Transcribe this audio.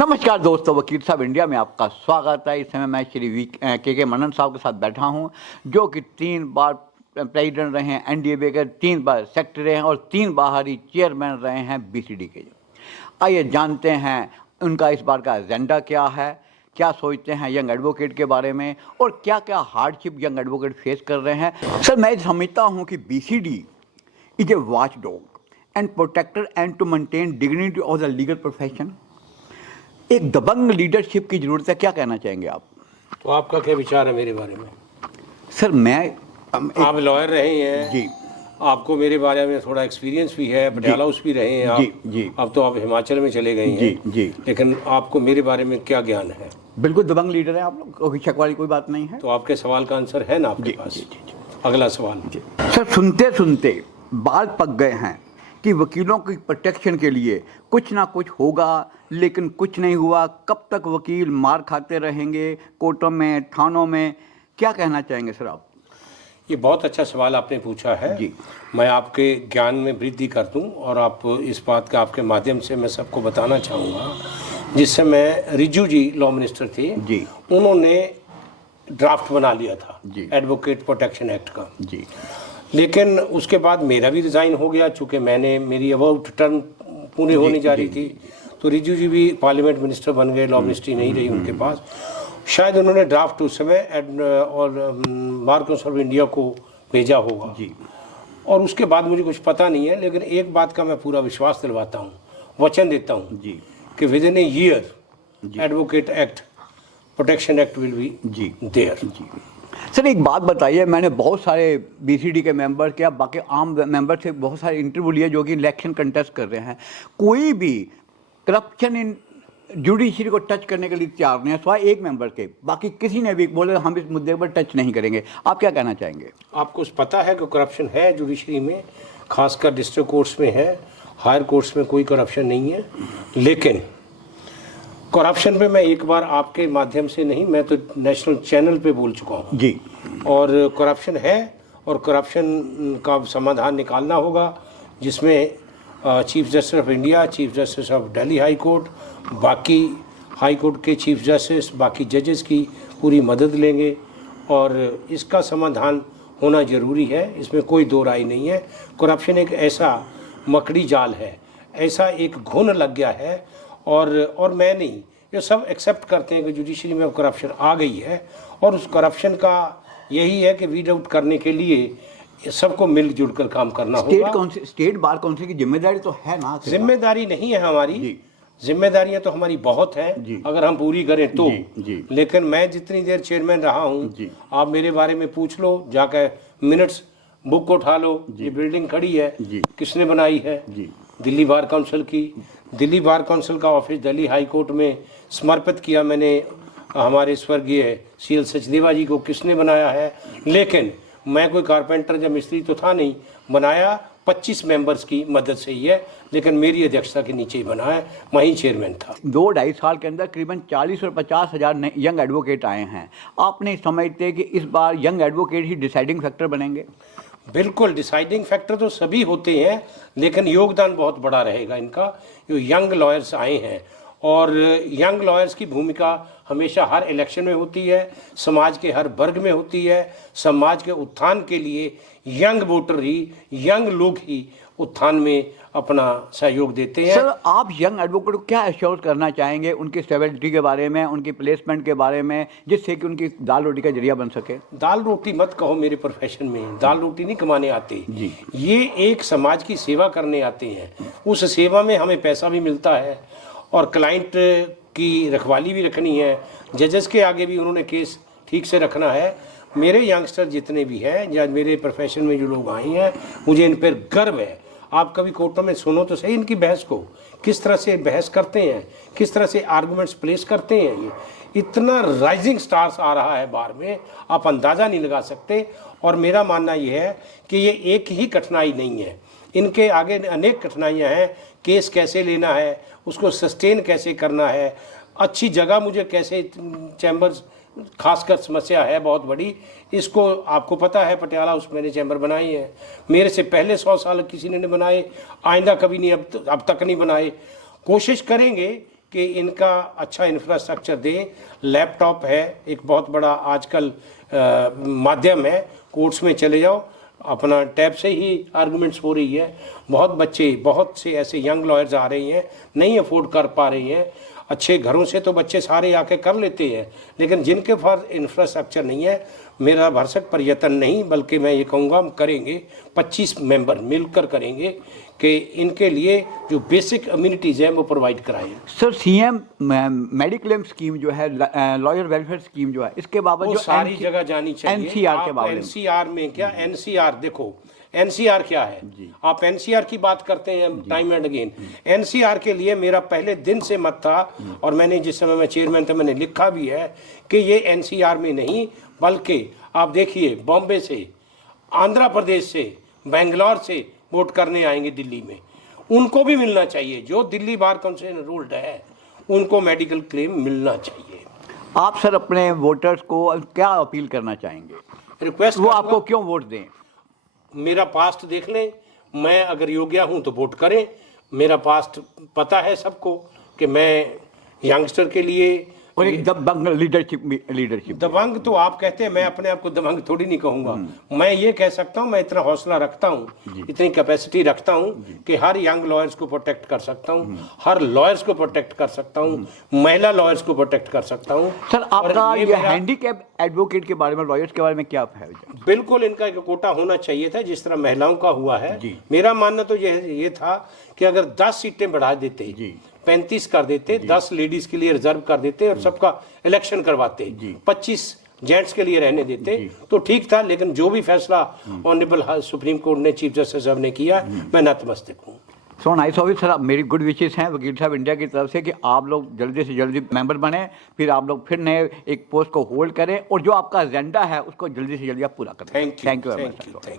नमस्कार दोस्तों, वकील साहब इंडिया में आपका स्वागत है। इस समय मैं श्री के मनन साहब के साथ बैठा हूं, जो कि 3 बार प्रेसिडेंट रहे हैं एनडीए के, 3 बार सेक्रेटरी रहे हैं और 3 बार ही चेयरमैन रहे हैं बीसीडी के। आइए जानते हैं उनका इस बार का एजेंडा क्या है, क्या सोचते हैं यंग एडवोकेट के बारे में और क्या क्या हार्डशिप यंग एडवोकेट फेस कर रहे हैं। सर, मैं समझता हूँ कि BCD is a watch dog and protector and to maintain dignity of the legal profession. एक दबंग लीडरशिप की जरूरत है, क्या कहना चाहेंगे आप? तो आपका क्या विचार है मेरे बारे में? सर आप लॉयर रहे हैं जी, आपको मेरे बारे में थोड़ा एक्सपीरियंस भी है, पटियाला हाउस भी रहे हैं आप। जी। अब तो आप हिमाचल में चले गए हैं जी। लेकिन आपको मेरे बारे में क्या ज्ञान है? बिल्कुल दबंग लीडर है आप लोग, कोई शक वाली कोई बात नहीं है। तो आपके सवाल का आंसर है ना आपके पास? जी। अगला सवाल। सर, सुनते सुनते बाल पक गए हैं कि वकीलों की प्रोटेक्शन के लिए कुछ ना कुछ होगा, लेकिन कुछ नहीं हुआ। कब तक वकील मार खाते रहेंगे कोर्टों में, थानों में? क्या कहना चाहेंगे सर आप? ये बहुत अच्छा सवाल आपने पूछा है जी। मैं आपके ज्ञान में वृद्धि कर दूं और आप इस बात का आपके माध्यम से मैं सबको बताना चाहूँगा। जिस समय रिजू जी लॉ मिनिस्टर थे जी, उन्होंने ड्राफ्ट बना लिया था जी। एडवोकेट प्रोटेक्शन एक्ट का। जी। लेकिन उसके बाद मेरा भी रिज़ाइन हो गया, चूँकि मेरी अबाउट टर्म पूरी होने जा रही थी। तो रिजू जी भी पार्लियामेंट मिनिस्टर बन गए, लॉ मिनिस्ट्री नहीं रही उनके पास। शायद उन्होंने ड्राफ्ट उस समय और बार काउंसिल ऑफ इंडिया को भेजा होगा जी। और उसके बाद मुझे कुछ पता नहीं है। लेकिन एक बात का मैं पूरा विश्वास दिलवाता हूँ, वचन देता हूँ जी कि within a year advocate act protection act will be there. Sir, एक बात बताइए, मैंने बहुत सारे बीसीडी के मेंबर के, बाकी आम मेंबर से बहुत सारे इंटरव्यू लिए जो कि इलेक्शन कंटेस्ट कर रहे हैं। कोई भी करप्शन इन जुडिशरी को टच करने के लिए तैयार नहीं है, सिवाय एक मेंबर के। बाकी किसी ने भी बोले हम इस मुद्दे पर टच नहीं करेंगे। आप क्या कहना चाहेंगे? आपको पता है कि करप्शन है जुडिशरी में, खासकर डिस्ट्रिक्ट कोर्ट्स में है, हायर कोर्ट्स में कोई करप्शन नहीं है। लेकिन करप्शन पे मैं एक बार आपके माध्यम से नहीं, मैं तो नेशनल चैनल पे बोल चुका हूँ जी। और करप्शन है और करप्शन का समाधान निकालना होगा, जिसमें chief justice of India, chief justice of Delhi high court, बाकी हाई कोर्ट के चीफ जस्टिस, बाकी जजेस की पूरी मदद लेंगे और इसका समाधान होना ज़रूरी है। इसमें कोई दो राय नहीं है। करप्शन एक ऐसा मकड़ी जाल है, ऐसा एक घुन लग गया है और मैं नहीं, ये सब एक्सेप्ट करते हैं कि जुडिशरी में करप्शन आ गई है और उस करप्शन का यही है कि वीड आउट करने के लिए सबको मिलजुल कर काम करना होगा। स्टेट बार काउंसिल की जिम्मेदारी तो है ना? जिम्मेदारी नहीं है हमारी, जिम्मेदारियां तो हमारी बहुत हैं अगर हम पूरी करें तो। लेकिन मैं जितनी देर चेयरमैन रहा हूं, आप मेरे बारे में पूछ लो, जाकर मिनट्स बुक को उठा लो। ये बिल्डिंग खड़ी है, किसने बनाई है? दिल्ली बार काउंसिल की। दिल्ली बार काउंसिल का ऑफिस दिल्ली हाई कोर्ट में समर्पित किया मैंने हमारे स्वर्गीय CL सचदेवा जी को। किसने बनाया है? लेकिन मैं कोई कारपेंटर या मिस्त्री तो था नहीं, बनाया 25 मेंबर्स की मदद से ही है, लेकिन मेरी अध्यक्षता के नीचे ही बना है, वहीं चेयरमैन था। 2-2.5 साल के अंदर करीबन 40 और 50 हज़ार यंग एडवोकेट आए हैं। आप नहीं समझते कि इस बार यंग एडवोकेट ही डिसाइडिंग फैक्टर बनेंगे? बिल्कुल, डिसाइडिंग फैक्टर तो सभी होते हैं, लेकिन योगदान बहुत बड़ा रहेगा इनका। जो यंग लॉयर्स आए हैं और यंग लॉयर्स की भूमिका हमेशा हर इलेक्शन में होती है, समाज के हर वर्ग में होती है। समाज के उत्थान के लिए यंग वोटर ही, यंग लोग ही उत्थान में अपना सहयोग देते हैं। सर, आप यंग एडवोकेट को क्या एश्योर करना चाहेंगे उनकी स्टेबिलिटी के बारे में, उनकी प्लेसमेंट के बारे में, जिससे कि उनकी दाल रोटी का जरिया बन सके? दाल रोटी मत कहो मेरे प्रोफेशन में, दाल रोटी नहीं कमाने आते जी। ये एक समाज की सेवा करने आते हैं। उस सेवा में हमें पैसा भी मिलता है और क्लाइंट की रखवाली भी रखनी है। जजेस के आगे भी उन्होंने केस ठीक से रखना है। मेरे यंगस्टर जितने भी हैं या मेरे प्रोफेशन में जो लोग आए हैं, मुझे इन पर गर्व है। आप कभी कोर्टों में सुनो तो सही इनकी बहस को, किस तरह से बहस करते हैं, किस तरह से आर्गुमेंट्स प्लेस करते हैं। ये इतना राइजिंग स्टार्स आ रहा है बार में, आप अंदाज़ा नहीं लगा सकते। और मेरा मानना ये है कि ये एक ही कठिनाई नहीं है, इनके आगे अनेक कठिनाइयाँ हैं। केस कैसे लेना है, उसको सस्टेन कैसे करना है, अच्छी जगह मुझे कैसे, चैम्बर्स खासकर समस्या है बहुत बड़ी। इसको आपको पता है, पटियाला हाउस मैंने चैम्बर बनाई है, मेरे से पहले 100 साल किसी ने नहीं बनाए, आइंदा कभी नहीं, अब तक नहीं बनाए। कोशिश करेंगे कि इनका अच्छा इंफ्रास्ट्रक्चर दें। लैपटॉप है एक बहुत बड़ा आजकल माध्यम है, कोर्ट्स में चले जाओ, अपना टैब से ही आर्गुमेंट्स हो रही है। बहुत बच्चे, बहुत से ऐसे यंग लॉयर्स आ रहे हैं, नहीं अफोर्ड कर पा रहे हैं। अच्छे घरों से तो बच्चे सारे आके कर लेते हैं, लेकिन जिनके पास इंफ्रास्ट्रक्चर नहीं है, मेरा भरसक प्रयत्न नहीं बल्कि मैं ये कहूँगा हम करेंगे, 25 मेंबर मिलकर करेंगे कि इनके लिए जो बेसिक अम्यूनिटीज़ हैं वो प्रोवाइड कराएं। सर सीएम मेडिक्लेम स्कीम जो है, लॉयर वेलफेयर स्कीम जो है, इसके बाबत वो जो सारी जगह जानी चाहिए। एनसीआर के बारे में, एनसीआर में क्या, एनसीआर देखो एनसीआर क्या है, आप एनसीआर की बात करते हैं टाइम एंड अगेन। एनसीआर के लिए मेरा पहले दिन से मत था, और मैंने जिस समय मैं चेयरमैन था मैंने लिखा भी है कि ये एनसीआर में नहीं, बल्कि आप देखिए बॉम्बे से, आंध्र प्रदेश से, बेंगलोर से वोट करने आएंगे दिल्ली में, उनको भी मिलना चाहिए। जो दिल्ली बार काउंसिल एनरोल्ड है उनको मेडिकल क्लेम मिलना चाहिए। आप सर अपने वोटर्स को क्या अपील करना चाहेंगे? रिक्वेस्ट वो आपको क्यों वोट दें? मेरा पास्ट देख लें, मैं अगर योग्य हूं तो वोट करें। मेरा पास्ट पता है सबको कि मैं यंगस्टर के लिए, और एक दबंग लीडरशिप दबंग तो आप कहते हैं, मैं अपने आप को दबंग थोड़ी नहीं कहूंगा। मैं ये कह सकता हूं मैं इतना हौसला रखता हूं, इतनी कैपेसिटी रखता हूं कि हर यंग लॉयर्स को प्रोटेक्ट कर सकता हूं, हर लॉयर्स को प्रोटेक्ट कर सकता हूं, महिला लॉयर्स को प्रोटेक्ट कर सकता हूं। सर आपका और ये हैंडीकैप एडवोकेट के बारे में, लॉयर्स के बारे में क्या है? बिल्कुल इनका एक कोटा होना चाहिए था जिस तरह महिलाओं का हुआ है। मेरा मानना तो ये था कि अगर 10 सीटें बढ़ा देते, 35 कर देते, 10 लेडीज के लिए रिजर्व कर देते और सबका इलेक्शन करवाते, 25 जेंट्स के लिए रहने देते तो ठीक था। लेकिन जो भी फैसला ऑनरेबल सुप्रीम कोर्ट ने, चीफ जस्टिस साहब ने किया, मैं नतमस्तक हूँ। सो नाइस ऑफिस सर, मेरी गुड विशेस हैं वकील साहब इंडिया की तरफ से कि आप लोग जल्दी से जल्दी मेंबर बने, फिर आप लोग फिर नए एक पोस्ट को होल्ड करें और जो आपका एजेंडा है उसको जल्दी से जल्दी आप पूरा करें। Thank you. Very much.